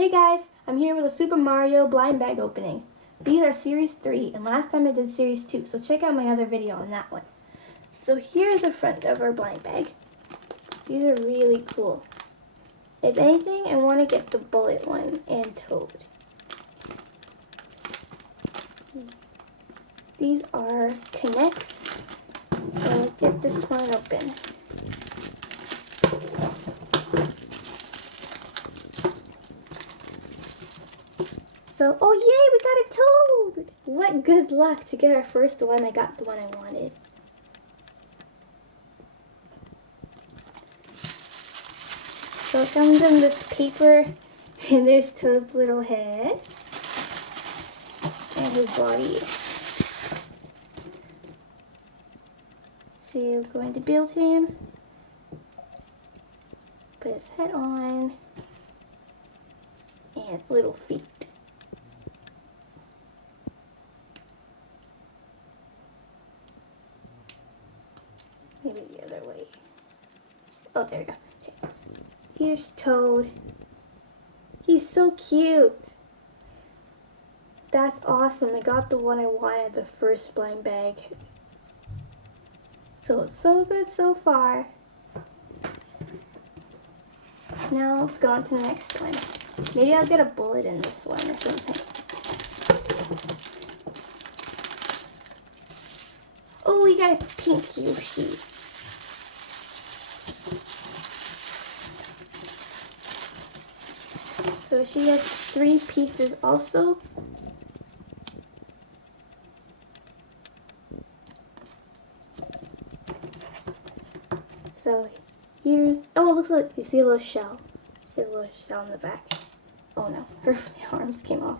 Hey guys, I'm here with a Super Mario blind bag opening. These are Series 3, and last time I did Series 2, so check out my other video on that one. So here's the front of our blind bag. These are really cool. If anything, I want to get the bullet one and Toad. These are connects, and let's get this one open. So, oh yay, we got a Toad! What good luck to get our first one. I got the one I wanted. So it comes in this paper, and there's Toad's little head and his body. So you're going to build him, put his head on, and little feet. Maybe the other way. Oh, there we go. Okay. Here's Toad. He's so cute. That's awesome. I got the one I wanted, the first blind bag. So it's so good so far. Now let's go on to the next one. Maybe I'll get a bullet in this one or something. Oh, we got a pink Yoshi. So she has 3 pieces also. So here's, oh look, you see a little shell. She has a little shell in the back. Oh no, her arms came off.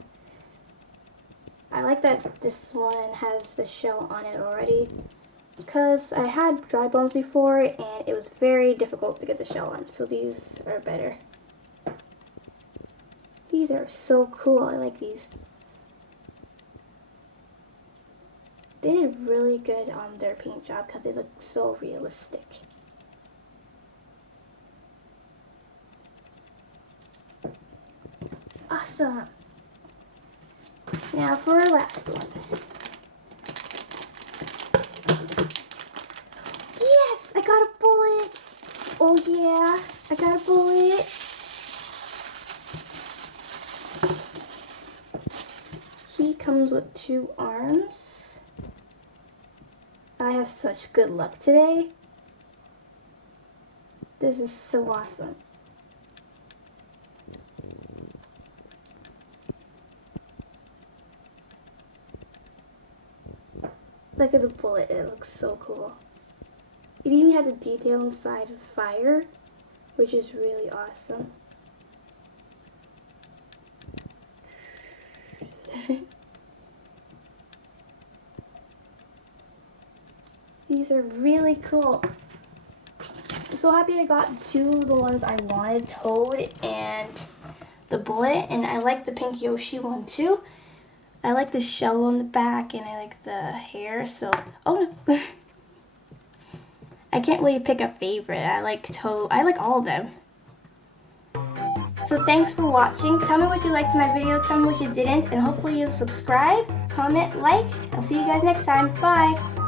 I like that this one has the shell on it already, because I had dry bones before and it was very difficult to get the shell on, so these are better. These are so cool. I like these. They did really good on their paint job because they look so realistic. Awesome. Now for our last one. Yes! I got a bullet! Oh yeah! I got a bullet! He comes with 2 arms. I have such good luck today. This is so awesome. Look at the bullet, it looks so cool. It even had the detail inside of fire, which is really awesome. These are really cool. I'm so happy I got 2 of the ones I wanted, Toad and the bullet, and I like the pink Yoshi one too. I like the shell on the back and I like the hair, so, oh no. I can't really pick a favorite. I like Toad, I like all of them. So thanks for watching. Tell me what you liked in my video, tell me what you didn't, and hopefully you'll subscribe, comment, like. I'll see you guys next time. Bye!